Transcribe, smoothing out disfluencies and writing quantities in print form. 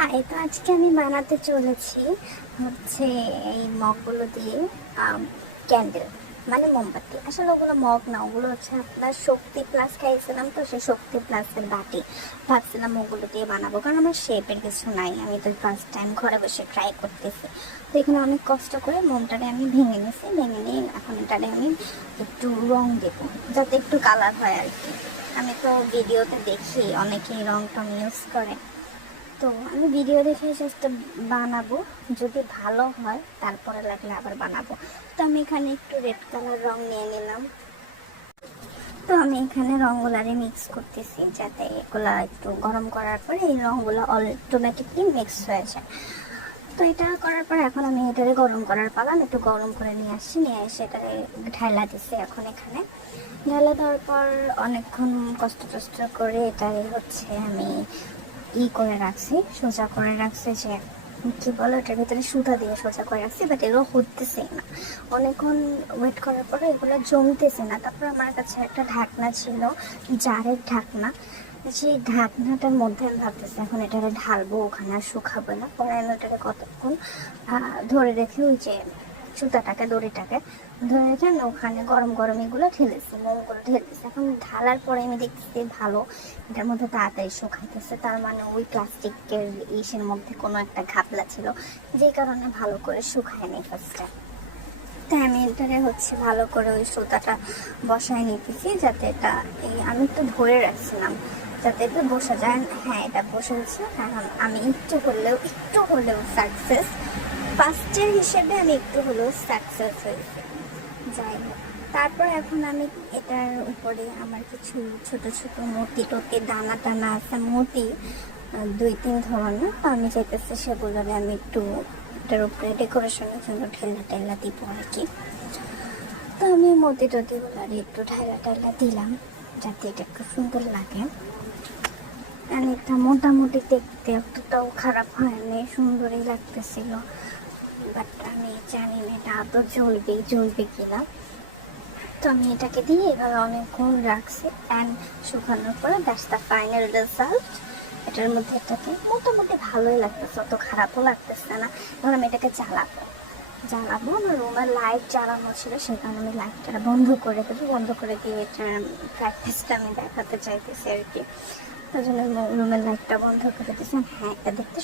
হ্যাঁ, তো আজকে আমি বানাতে চলেছি হচ্ছে এই মগগুলো দিয়ে ক্যান্ডেল, মানে মোমবাতি। আসলে ওগুলো মগ না, ওগুলো হচ্ছে আপনার শক্তি প্লাস খাইছিলাম, তো সেই শক্তি প্লাসের বাটি ভাবছিলাম ওগুলো দিয়ে বানাবো, কারণ আমার শেপের কিছু নাই। আমি তো ফার্স্ট টাইম ঘরে বসে ট্রাই করতেছি। তো এখানে অনেক কষ্ট করে মোমটারে আমি ভেঙে নিয়েছি, ভেঙে নিয়ে এখন এটারে আমি একটু রং দেবো যাতে একটু কালার হয় আর কি। আমি তো ভিডিওতে দেখি অনেকেই রং টং ইউজ করে, তো আমি ভিডিও দেখে জাস্ট বানাবো, যদি ভালো হয় তারপরে লাগলে আবার বানাবো। তো আমি এখানে একটু রেড কালার রং নিয়ে নিলাম। তো আমি এখানে রঙগুলারে মিক্স করতেছি যাতে এগুলা একটু গরম করার পরে এই রঙগুলো অটোমেটিকলি মিক্স হয়ে যায়। তো এটা করার পর এখন আমি এটারে গরম করার পালা, আমি একটু গরম করে নিয়ে আসছি, নিয়ে এসে এটারে ঢালা দিছি। এখন এখানে ঢালা দেওয়ার পর অনেকক্ষণ কষ্ট টষ্ট করে এটারে হচ্ছে আমি করে রাখছি, সোজা করে রাখছি, যে কি বলো এটার ভিতরে সুতা দিয়ে সোজা করে রাখছি, বাট এগুলো হতেছে না। অনেকক্ষণ ওয়েট করার পরে এগুলো জমতেছে না। তারপর আমার কাছে একটা ঢাকনা ছিল, জারের ঢাকনা। সেই ঢাকনাটার মধ্যে আমি ভাবতেছি এখন এটাকে ঢালবো, ওখানে আর শুকাবো না। পরে আমি ওটাকে কতক্ষণ ধরে রেখে ওই যে সুতাটাকে দড়িটাকে ধরে রেখে আমি ওখানে গরম গরম এগুলো ঢেলেছি, মোমগুলো ঢেলেছি। এখন ঢালার পরে আমি দেখতেছি ভালো এটার মধ্যে তাড়াতাড়ি শুকাইতেছে, তার মানে ওই প্লাস্টিকের ইসের মধ্যে কোনো একটা ঘাপলা ছিল, যে কারণে ভালো করে শুকায়নি ফার্স্টে। তাই আমি এটারে হচ্ছে ভালো করে ওই সুতাটা বসায় নিতেছি, যাতে এটা আমি একটু ধরে রাখছিলাম যাতে এটা বসা যায়। হ্যাঁ, এটা বসেছে, কারণ আমি একটু হলেও সাকসেস, ফার্স্টের হিসেবে আমি একটু হলেও সাকসেস হয়েছি। যাই হোক, তারপর এখন আমি এটার উপরে আমার কিছু ছোট ছোট মতি টতি দানা টানা আছে, মতি 2-3 ধরনের। তো আমি চাইতেছি সেগুলোরে আমি একটু এটার উপরে ডেকোরেশনের জন্য ঢেলা টেলা দিব আর কি। তো আমি মতি টতিগুলো একটু ঢেলা টেলা দিলাম যাতে এটা একটু সুন্দর লাগে। আর এটা মোটামুটি দেখতে অতটাও খারাপ হয়নি, সুন্দরই লাগতেছিল। বাট আমি জানি না এটা আদৌ জ্বলবে কিনা। তো আমি এটাকে দিয়ে এভাবে অনেকক্ষণ রাখছি, অ্যান্ড শুকানোর পরে দ্যাটস দ্য ফাইনাল রেজাল্ট। এটার মধ্যে এটাকে মোটামুটি ভালোই লাগতেছে, অত খারাপও লাগতেছে না। এখন আমি এটাকে জ্বালাবো। আমার রুমের লাইট জ্বালানো ছিল, সেই কারণে আমি লাইটটা বন্ধ করে দিই, বন্ধ করে দিয়ে এটার প্র্যাকটিসটা আমি দেখাতে চাইতেছি আর কি। ওই জন্য রুমের লাইটটা বন্ধ করে দিয়েছি। হ্যাঁ, এটা দেখতে